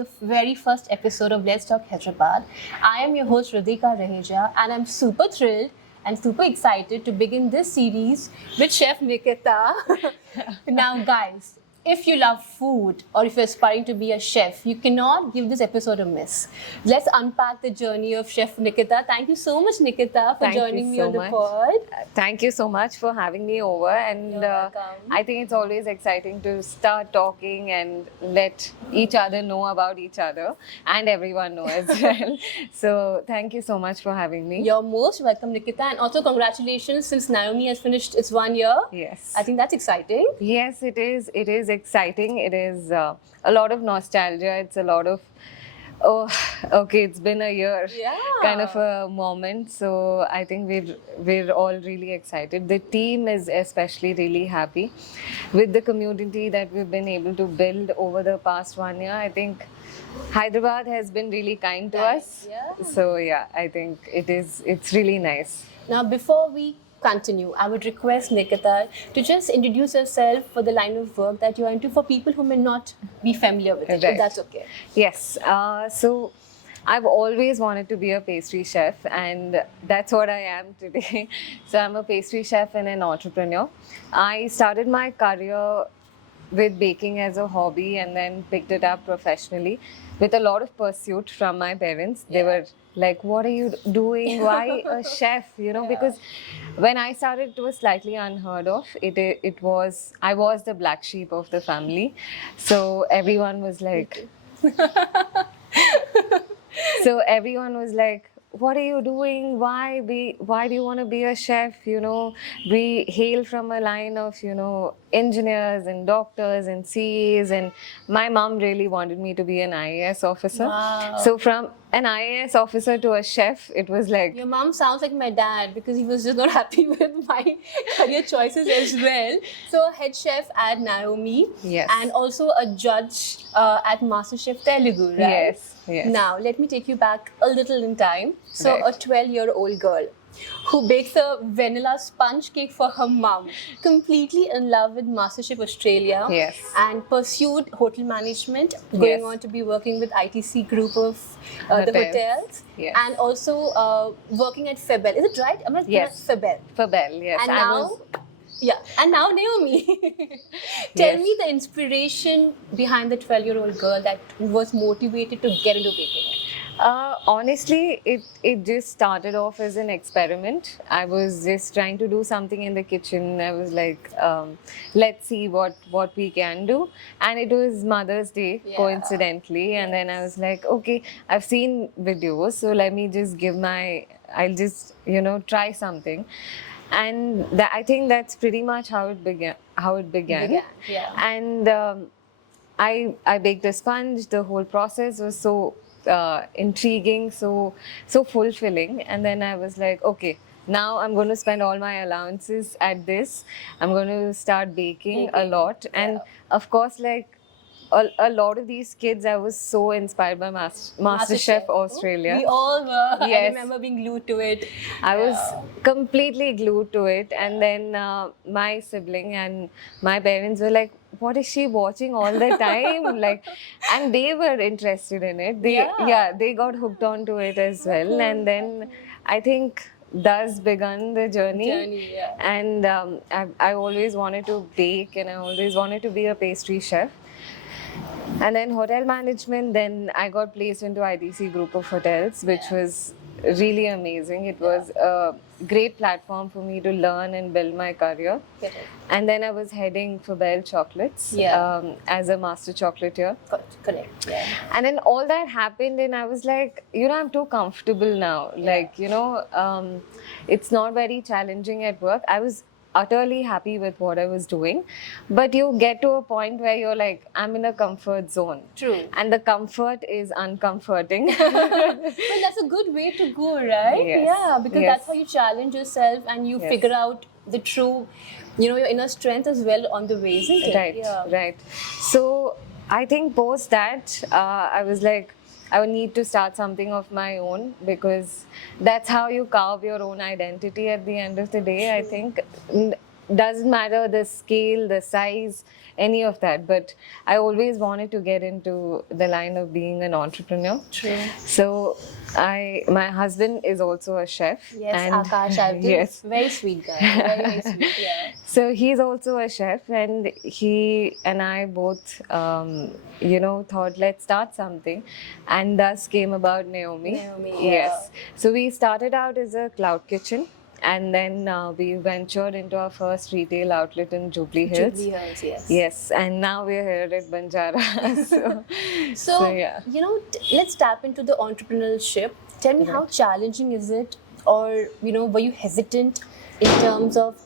the very first episode of Let's Talk Hyderabad. I am your host Ridhika Raheja, and I'm super thrilled and super excited to begin this series with Chef Nikita. Now, guys, if you love food or if you're aspiring to be a chef, you cannot give this episode a miss. Let's unpack the journey of Chef Nikita. Thank you so much, Nikita, for joining me on the pod. Thank you so much for having me over. And You're welcome. I think it's always exciting to start talking and let each other know about each other and everyone know as well. So thank you so much for having me. You're most welcome, Nikita. And also congratulations since Noami has finished its 1 year. Yes. I think that's exciting. Yes, it is. It is exciting. It is a lot of nostalgia. It's a lot of, oh, okay, it's been a year kind of a moment. So I think we're all really excited. The team is especially really happy with the community that we've been able to build over the past 1 year. I think Hyderabad has been really kind to us. So yeah, I think it's really nice. Now, before we continue, I would request Nikita to just introduce yourself for the line of work that you're into for people who may not be familiar with it, if that's okay. Yes. So I've always wanted to be a pastry chef, and that's what I am today. So I'm a pastry chef and an entrepreneur. I started my career with baking as a hobby and then picked it up professionally with a lot of pursuit from my parents. They were like, what are you doing? Why a chef? You know, because when I started, it was slightly unheard of. I was the black sheep of the family. So everyone was like, what are you doing? Why do you want to be a chef? You know, we hail from a line of, you know, engineers and doctors and CAs, and my mom really wanted me to be an IAS officer. Wow. So from an IAS officer to a chef, it was like... Your mom sounds like my dad because he was just not happy with my career choices as well. So head chef at Noami. Yes. And also a judge at MasterChef Telugu, right? Yes. Now, let me take you back a little in time. So a 12-year-old girl who bakes a vanilla sponge cake for her mom, completely in love with MasterChef Australia, and pursued hotel management, going on to be working with ITC group of the hotels, and also working at Febel. Is it right? Yes. Febel. Febel, yes. And now Noami. Tell me the inspiration behind the 12-year-old girl that was motivated to get into baking. Honestly, it just started off as an experiment. I was just trying to do something in the kitchen. I was like, let's see what we can do. And it was Mother's Day, coincidentally. And then I was like, okay, I've seen videos, so let me just I'll just, you know, try something. And I think that's pretty much how it began. And I baked a sponge. The whole process was so intriguing, so fulfilling. And then I was like, okay, now I'm going to spend all my allowances at this. I'm going to start baking a lot. And of course, like a lot of these kids, I was so inspired by MasterChef Australia. We all were. I remember being glued to it. I was completely glued to it. And then my sibling and my parents were like, what is she watching all the time? Like, and they were interested in it. They got hooked onto it as well. And then I think thus begun the journey. And I always wanted to bake, and I always wanted to be a pastry chef. And then hotel management, then I got placed into ITC group of hotels, which was really amazing. It was a great platform for me to learn and build my career. And then I was heading for Bell Chocolates as a master chocolatier. Correct. And then all that happened, and I was like, you know, I'm too comfortable now. Like, you know, it's not very challenging at work. I was utterly happy with what I was doing, but you get to a point where you're like, I'm in a comfort zone. True. And the comfort is uncomforting. But that's a good way to go, right? Because that's how you challenge yourself and you figure out the true, you know, your inner strength as well on the way, isn't it? Right. So I think post that, I was like, I would need to start something of my own, because that's how you carve your own identity at the end of the day. I think doesn't matter the scale, the size, any of that. But I always wanted to get into the line of being an entrepreneur. True. So my husband is also a chef. Yes, and Akash, I've been yes. very sweet guy. Very, very sweet, yeah. So he's also a chef, and he and I both, thought let's start something, and thus came about Noami. Noami, yeah. Yes. So we started out as a cloud kitchen, and then we ventured into our first retail outlet in Jubilee Hills. Jubilee Hills, yes. Yes, and now we're here at Banjara. So, yeah. Let's tap into the entrepreneurship. Tell me, how challenging is it? Or, were you hesitant in terms of,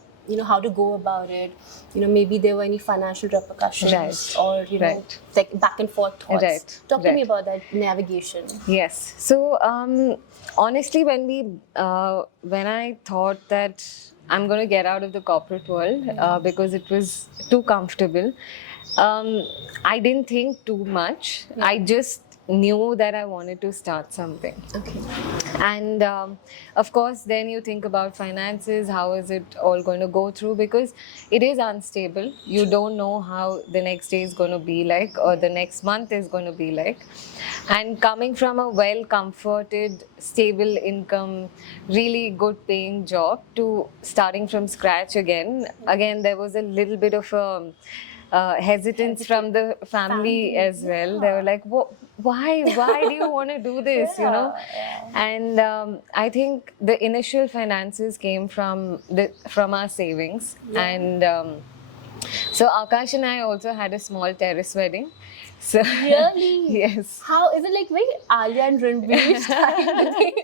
how to go about it? Maybe there were any financial repercussions, Right. or, Right. like back and forth thoughts. Right. Talk to me Right. about that navigation. Yes. So honestly, when I thought that I'm going to get out of the corporate world because it was too comfortable, I didn't think too much. Yeah. I just knew that I wanted to start something. Okay. And of course, then you think about finances, how is it all going to go through, because it is unstable. You don't know how the next day is going to be like, or the next month is going to be like. And coming from a well comforted, stable income, really good paying job to starting from scratch again, there was a little bit of a hesitance from the family as well. They were like, why do you want to do this, Yeah. And I think the initial finances came from our savings. Yeah. And so Akash and I also had a small terrace wedding. So Really? yes. How is it like very Alia and Ranveer style? They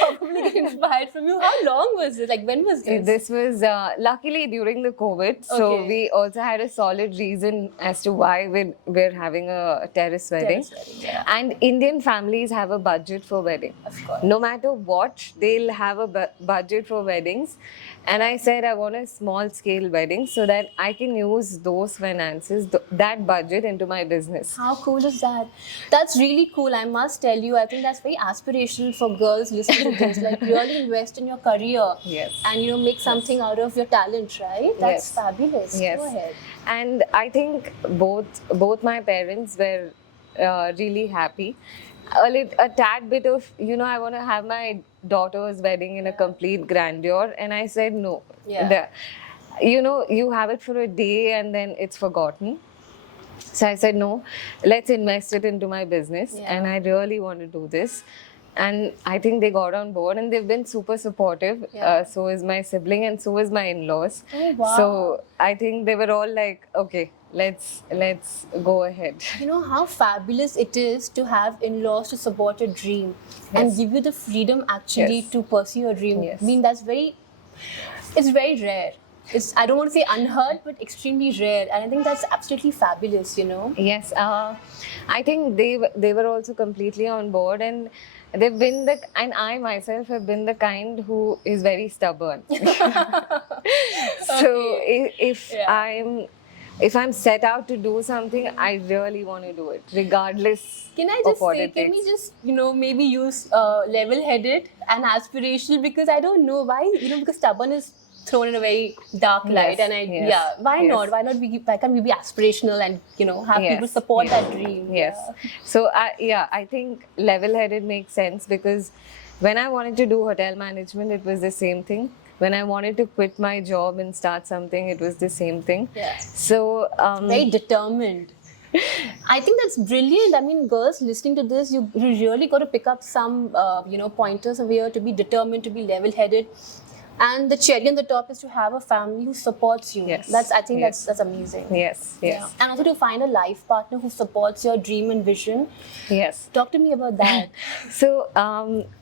probably get inspired from you. How long was it? Like, when was this? This was luckily during the COVID, so Okay. we also had a solid reason as to why we're having a terrace wedding. Terrace wedding, yeah. And Indian families have a budget for wedding. Of course. No matter what, they'll have a budget for weddings. And I said I want a small scale wedding so that I can use those finances, that budget into my business. How cool is that? That's really cool. I must tell you, I think that's very aspirational for girls listening to this. Like, really invest in your career. Yes. And make something out of your talent, right? That's Yes. fabulous. Yes. Go ahead. And I think both my parents were really happy. A tad bit of, I want to have my daughter's wedding in a complete grandeur, and I said no. Yeah. You have it for a day and then it's forgotten. So I said no, let's invest it into my business, Yeah. and I really want to do this. And I think they got on board, and they've been super supportive. Yeah. So is my sibling, and so is my in-laws. Oh, wow. So I think they were all like, okay, let's go ahead. How fabulous it is to have in-laws to support your dream and Yes. give you the freedom actually Yes. to pursue your dream. Yes. I mean, it's very rare. I don't want to say unheard, but extremely rare. And I think that's absolutely fabulous, Yes, I think they were also completely on board, and they've been and I myself have been the kind who is very stubborn. So Yeah. if I'm set out to do something, I really want to do it, regardless Can I of just what say, it can takes. we just, maybe use level-headed and aspirational, because I don't know why, because stubborn is thrown in a very dark light, Yes, and yes, why yes. not? Why can't we be aspirational and, have people Yes, support yes, that dream? Yes. Yeah. So I think level-headed makes sense, because when I wanted to do hotel management, it was the same thing. When I wanted to quit my job and start something, it was the same thing. Yeah. So Very determined. I think that's brilliant. I mean, girls listening to this, you really got to pick up some, pointers of here to be determined, to be level-headed. And the cherry on the top is to have a family who supports you. Yes. I think Yes. that's amazing. yes, yes, Yeah. And also to find a life partner who supports your dream and vision. yes. Talk to me about that. So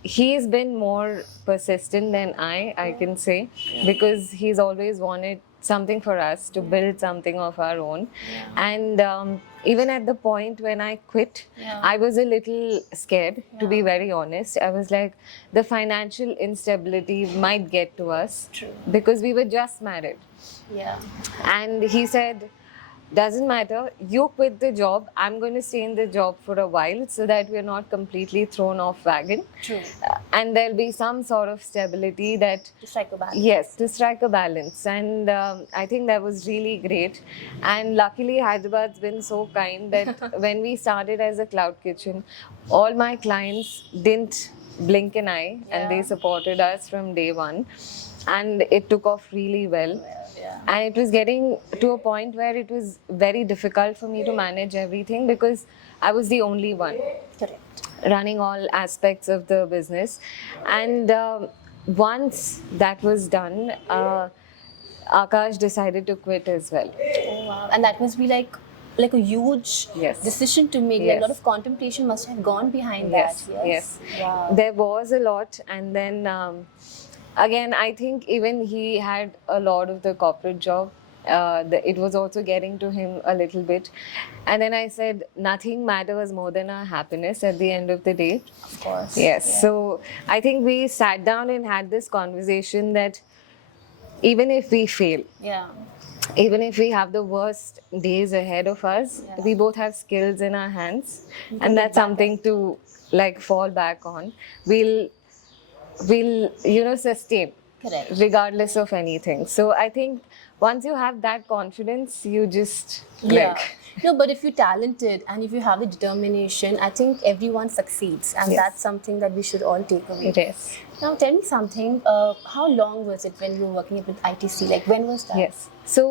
he's been more persistent than I can say, because he's always wanted something for us, to build something of our own. And even at the point when I quit, Yeah. I was a little scared, to be very honest. I was like, the financial instability might get to us. True. Because we were just married. Yeah. And he said, doesn't matter, you quit the job, I'm going to stay in the job for a while so that we're not completely thrown off wagon. True. And there'll be some sort of stability that, To strike a balance. yes, to strike a balance. And I think that was really great. And luckily, Hyderabad's been so kind that when we started as a cloud kitchen, all my clients didn't blink an eye, and they supported us from day one. And it took off really well. Yeah. And it was getting to a point where it was very difficult for me to manage everything because I was the only one Correct. running all aspects of the business. And once that was done, Akash decided to quit as well. Oh, wow. And that must be like a huge Yes. decision to make. Yes. Like, a lot of contemplation must have gone behind Yes, that. yes. Wow. There was a lot, and then again, I think even he had a lot of the corporate job. It was also getting to him a little bit. And then I said, nothing matters more than our happiness at the end of the day. Of course. Yes. Yeah. So I think we sat down and had this conversation that even if we fail, Yeah. even if we have the worst days ahead of us, Yeah. we both have skills in our hands, can and get that's back something to like fall back on. We'll sustain Correct. regardless of anything. So I think once you have that confidence, you just Yeah. No, but if you're talented and if you have the determination, I think everyone succeeds, and Yes. that's something that we should all take away. it is. Now, tell me something. How long was it when you were working with ITC? Like, when was that? Yes. So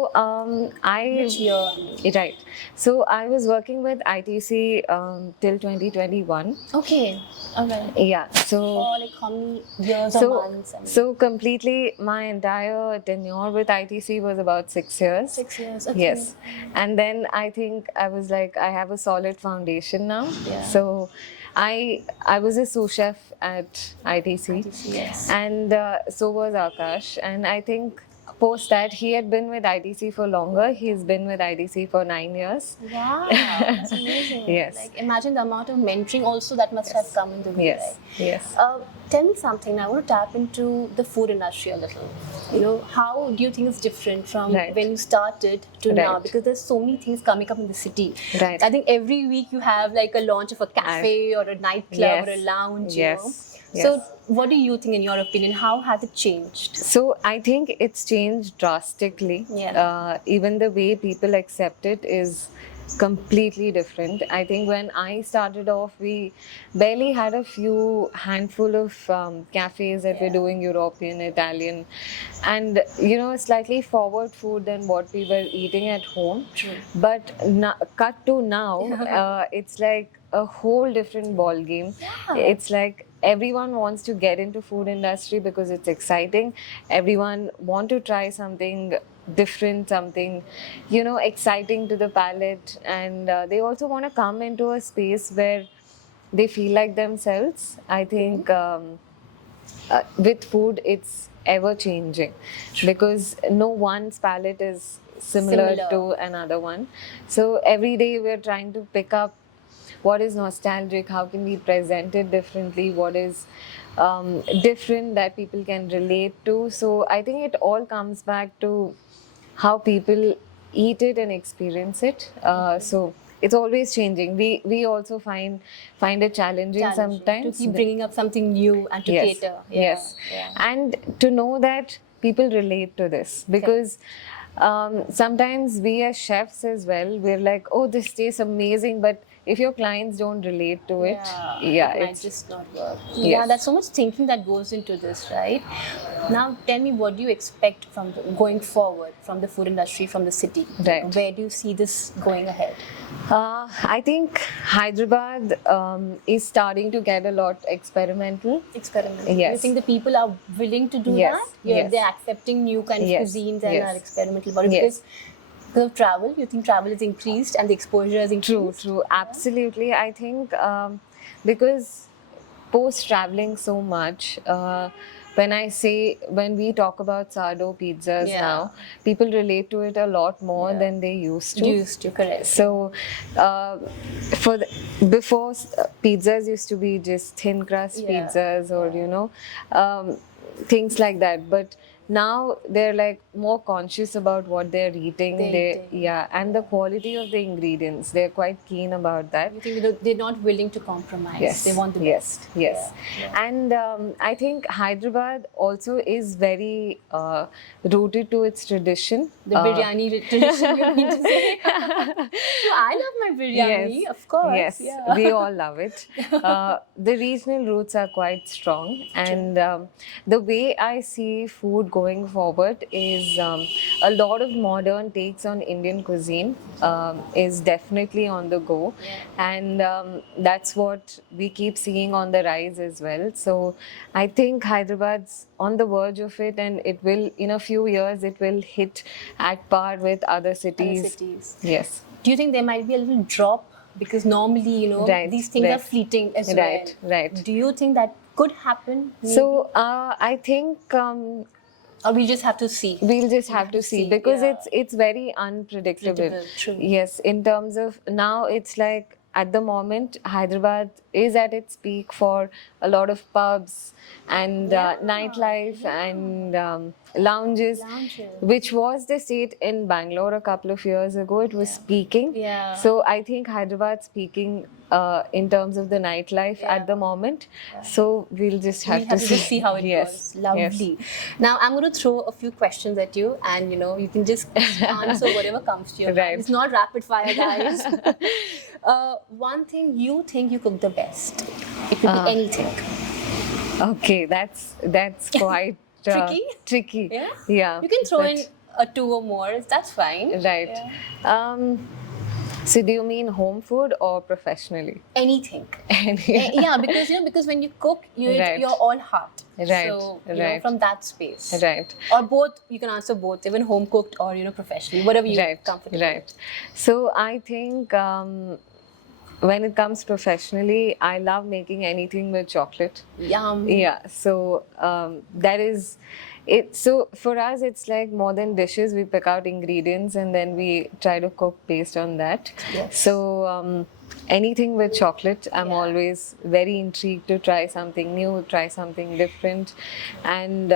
Which year? right. So I was working with ITC till 2021. Okay. All right. Yeah. So. For like how many years or So, months? I mean, so completely, my entire tenure with ITC was about 6 years. 6 years. Okay. Yes. And then I think I was like, I have a solid foundation now. Yeah. So I was a sous chef at ITC. ITC, yes. And so was Akash. And I think post that, he had been with ITC for longer. He's been with ITC for 9 years. Wow, that's amazing. Yes. Like, imagine the amount of mentoring also that must have come into the Yes. right? Yes. Tell me something. I want to tap into the food industry a little. You know, how do you think it's different from Right. when you started to now? Right. Because there's so many things coming up in the city. Right. I think every week you have like a launch of a cafe or a nightclub or a Yes. lounge. Yes. You know? Yes. So, what do you think, in your opinion? How has it changed? So I think it's changed drastically. Yeah. Even the way people accept it is completely different. I think when I started off, we barely had a few handful of cafes that were doing European, Italian, and slightly forward food than what we were eating at home. True. But cut to now, it's like a whole different ball game. Yeah. It's like everyone wants to get into food industry because it's exciting. Everyone want to try something different, something exciting to the palate, and they also want to come into a space where they feel like themselves. I think with food it's ever changing because no one's palate is similar to another one. So every day we're trying to pick up what is nostalgic, how can we present it differently, what is different that people can relate to. So I think it all comes back to how people eat it and experience it. So it's always changing. We also find it challenging sometimes. To keep bringing up something new and to Yes, cater. yes. Yeah. And to know that people relate to this because sometimes we as chefs as well, we're like, oh, this tastes amazing, but if your clients don't relate to it, it might it's just not work. Yes. Yeah, there's so much thinking that goes into this, right? Now, tell me, what do you expect from going forward from the food industry, from the city? Right. Where do you see this going ahead? I think Hyderabad is starting to get a lot experimental. Experimental. Yes. You think the people are willing to do Yes, that? Yeah, yes. they're accepting new kind of Yes, cuisines and yes. are experimental about it Yes. because of travel. You think travel is increased and the exposure is increased? True, absolutely. I think because post traveling so much, when we talk about sourdough pizzas now, people relate to it a lot more than they used to. Correct. So, before pizzas used to be just thin crust pizzas or things like that. But now they're like more conscious about what they're eating. They're eating. And the quality of the ingredients. They're quite keen about that. You think they're not willing to compromise. Yes. They want the yes. best. Yes. Yeah. And I think Hyderabad also is very rooted to its tradition. The biryani tradition, you mean to say? No, I love my biryani, Yes. of course. Yes, Yeah. we all love it. The regional roots are quite strong, and the way I see food going forward is a lot of modern takes on Indian cuisine is definitely on the go, and that's what we keep seeing on the rise as well. So I think Hyderabad's on the verge of it, and it will, in a few years, it will hit at par with other cities. Other cities. Yes. Do you think there might be a little drop? Because normally, you know, Right, these things right. are fleeting as Right, well. right. Do you think that could happen? Maybe? So I think or we just have to see. we'll just have to see because yeah. it's very unpredictable. Predictable, true. Yes, in terms of now, it's like at the moment Hyderabad is at its peak for a lot of pubs and nightlife and lounges, which was the state in Bangalore a couple of years ago. It was peaking. Yeah. So I think Hyderabad's peaking in terms of the nightlife at the moment. So we'll just have We'll have to just see how it Yes. goes. Lovely. Now I'm going to throw a few questions at you, and you know you can just answer whatever comes to your Right. mind. It's not rapid fire, guys. One thing you think you cook the best? It could be anything. Okay, that's quite Tricky? Tricky. Yeah? Yeah. You can throw but- in a two or more. That's fine. Right. Yeah. So do you mean home food or professionally? Anything. Any- Yeah, because when you cook, Right. you're all heart. Right, So you know, right. from that space. Right. Or both. You can answer both, even home cooked or professionally, whatever you're Right. comfortable. Right. So I think when it comes professionally, I love making anything with chocolate. With. Yum. Yeah. So that is it. So for us, it's like more than dishes. We pick out ingredients and then we try to cook based on that. Yes. So anything with chocolate, I'm Yeah. always very intrigued to try something new, try something different, and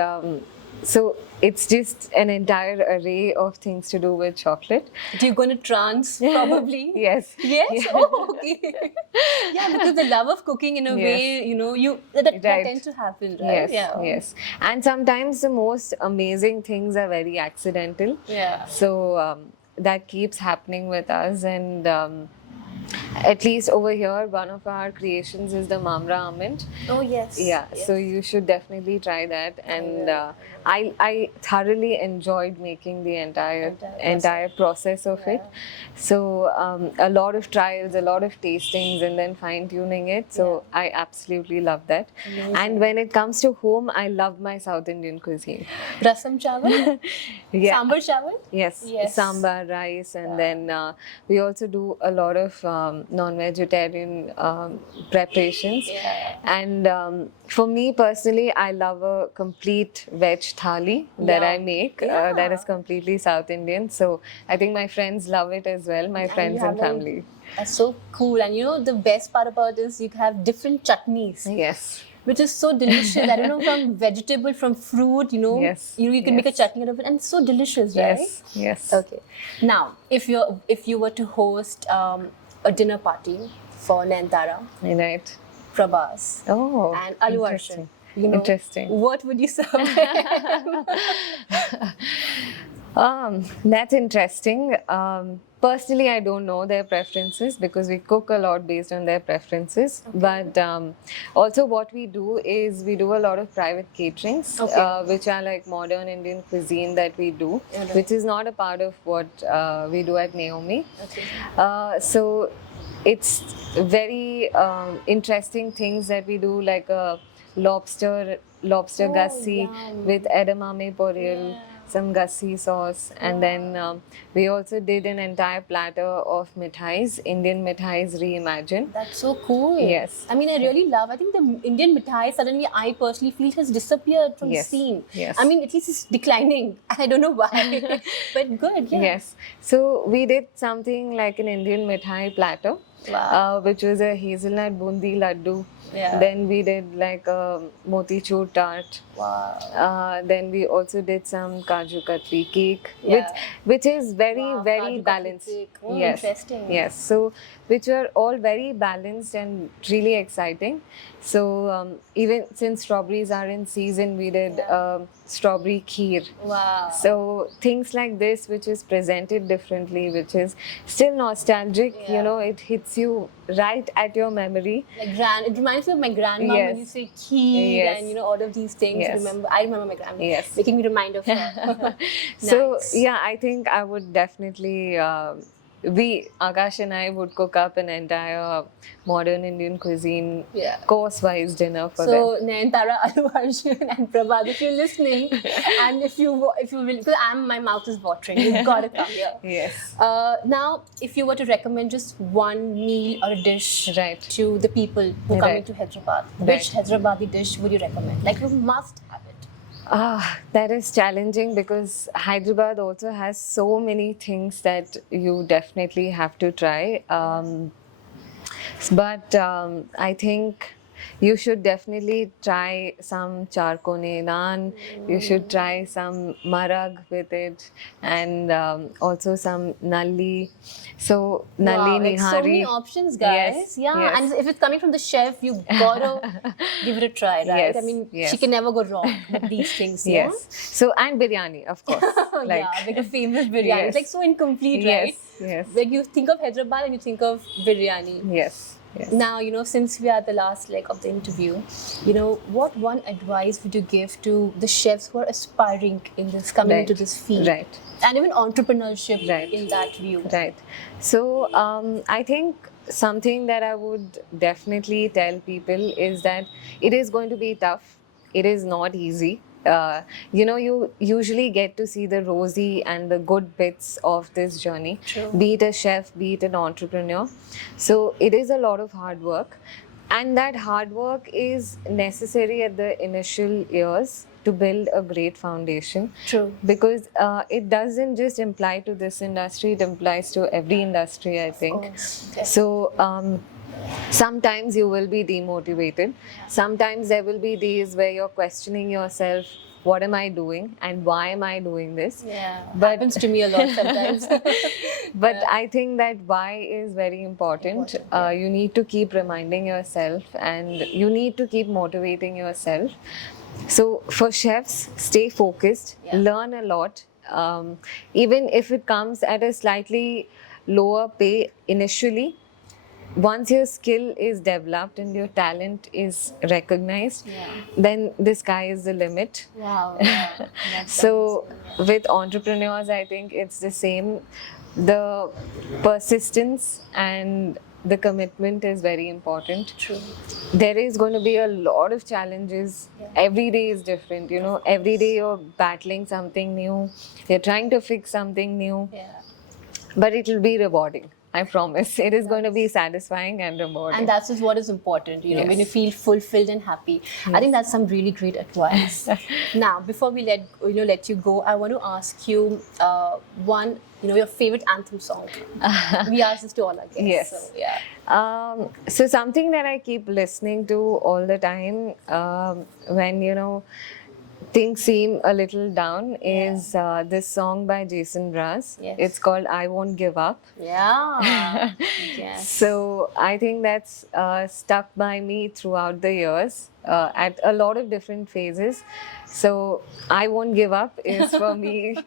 so it's just an entire array of things to do with chocolate. Do you go into trance probably? Yes. Yes. Yeah. Oh, okay. Yeah, because the love of cooking, in a Yes. way, you know, that Right. tends to happen, right? Yes, Yeah. yes. And sometimes the most amazing things are very accidental. Yeah. So that keeps happening with us. And at least over here, one of our creations is the Mamra almond. Oh yes. Yeah, Yes. so you should definitely try that. And I thoroughly enjoyed making the entire process of it. So a lot of trials, a lot of tastings, and then fine tuning it. So I absolutely love that. Amazing. And when it comes to home, I love my South Indian cuisine. Rasam chawal, Yeah. sambar chawal. Yes, Yes. sambar, rice, and then we also do a lot of non-vegetarian preparations. Yeah. And for me personally, I love a complete veg thali that I Yum. make Yeah. that is completely South Indian. So I think my friends love it as well, my friends you and have family. That's so cool. And you know, the best part about this, you have different chutneys, Yes. which is so delicious. I don't know, from vegetable, from fruit, you know. Yes, You can make a yes. chutney out of it, and it's so delicious, right? Yes. Yes. Okay. Now, if you were to host a dinner party for Nayantara, Right. Prabhas, Oh. and Alu interesting. Arshan, you know, Interesting. what would you serve them? That's interesting. Personally, I don't know their preferences because we cook a lot based on their preferences. But also, what we do is we do a lot of private caterings, Okay. which are like modern Indian cuisine that we do, Alright. which is not a part of what we do at Noami. Okay. So it's very interesting things that we do, like a lobster gassi yum. with edamame poril, some gassi sauce, and then we also did an entire platter of mithais, Indian mithais reimagined. That's so cool. Yes. I mean, I really love. I think the Indian mithai suddenly, I personally feel, has disappeared from Yes. the scene. Yes. I mean, at least it's declining. I don't know why, but good. Yeah. Yes. So we did something like an Indian mithai platter. Wow. which was a hazelnut bundi laddu. Yeah. Then we did like a motichur tart. Wow. Then we also did some kaju katli cake, Yeah. which is very Wow, very kaju katli balanced. cake. Oh, Yes, interesting. yes. So which were all very balanced and really exciting. So even since strawberries are in season, we did strawberry kheer. Wow. So things like this, which is presented differently, which is still nostalgic. Yeah. You know, it hits you right at your memory. Like it reminds me of my grandma when you Yes. say kheer Yes. and all of these things. Yes. I remember my grandma Yes. making me remind of her. So Nice. yeah, I think I would definitely Akash and I would cook up an entire modern Indian cuisine Yeah. course-wise dinner for them. So Nayanthara, Allu Arjun, and Prabhat, if you're listening, and if you will, because my mouth is watering, you've got to come here. Yes. Now, if you were to recommend just one meal or a dish Right. to the people who come Right. into Hyderabad, Right. which Hyderabadi dish would you recommend? Like, you must have it. That is challenging because Hyderabad also has so many things that you definitely have to try. But I think you should definitely try some charkone naan. You should try some marag with it, and also some nalli. So nalli Wow, like nihari. so many options, guys. Yes, Yeah, yes. and if it's coming from the chef, you gotta give it a try, right? Yes, I mean, yes. she can never go wrong with these things. Yeah? Yes. So and biryani, of course. Yeah, like a famous biryani. It's Yes. like so incomplete, right? Yes. Yes. Like you think of Hyderabad and you think of biryani. Yes. Yes. Now, since we are at the last leg of the interview, what one advice would you give to the chefs who are aspiring in this, coming into this field? Right. And even entrepreneurship Right. in that view. Right. So I think something that I would definitely tell people is that it is going to be tough. It is not easy. You usually get to see the rosy and the good bits of this journey, True. be it a chef, be it an entrepreneur. So it is a lot of hard work, and that hard work is necessary at the initial years to build a great foundation. True. Because it doesn't just imply to this industry, it implies to every industry, I think. course. So sometimes you will be demotivated. Sometimes there will be days where you're questioning yourself, what am I doing and why am I doing this? Yeah, But- happens to me a lot sometimes. But I think that why is very important. You need to keep reminding yourself and you need to keep motivating yourself. So for chefs, stay focused, Yeah. learn a lot. Even if it comes at a slightly lower pay initially, once your skill is developed and your talent is recognized, Yeah. then the sky is the limit. Wow. Yeah. That's So with entrepreneurs, I think it's the same. The persistence and the commitment is very important. true. There is going to be a lot of challenges. Yeah. Every day is different, every day you're battling something new, you're trying to fix something new, Yeah. but it will be rewarding. I promise. It is going to be satisfying and rewarding. And that's just what is important, Yes. when you feel fulfilled and happy. I think that's some really great advice. Now, before we let you go, I want to ask you one, your favorite anthem song. We ask this to all our guests. Yes. So, yeah. So something that I keep listening to all the time when things seem a little down is this song by Jason Mraz. Yes. It's called I Won't Give Up. Yeah. Yes. So I think that's stuck by me throughout the years at a lot of different phases. So I Won't Give Up is for me,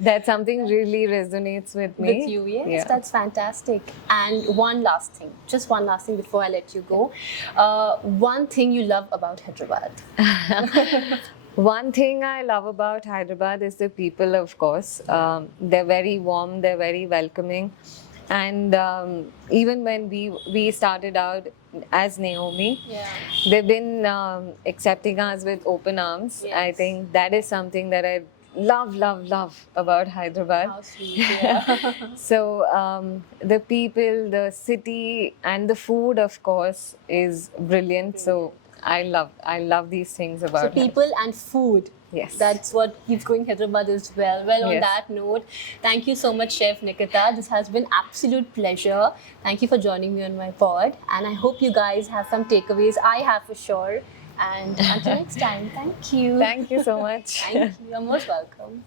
that something really resonates with me. With you, yes, Yeah. that's fantastic. And one last thing before I let you go. One thing you love about Hyderabad. One thing I love about Hyderabad is the people, of course. They're very warm, they're very welcoming. And even when we started out as Noami, Yeah. they've been accepting us with open arms. Yes. I think that is something that I love about Hyderabad. How sweet. Yeah. So the people, the city, and the food, of course, is brilliant. So I love these things about So people and food Yes. That's what keeps going Hyderabad as well. Well, on Yes. that note, thank you so much, Chef Nikita. This has been absolute pleasure. Thank you for joining me on my pod. And I hope you guys have some takeaways. I have for sure. And until next time, thank you. Thank you so much. Thank you. You're most welcome.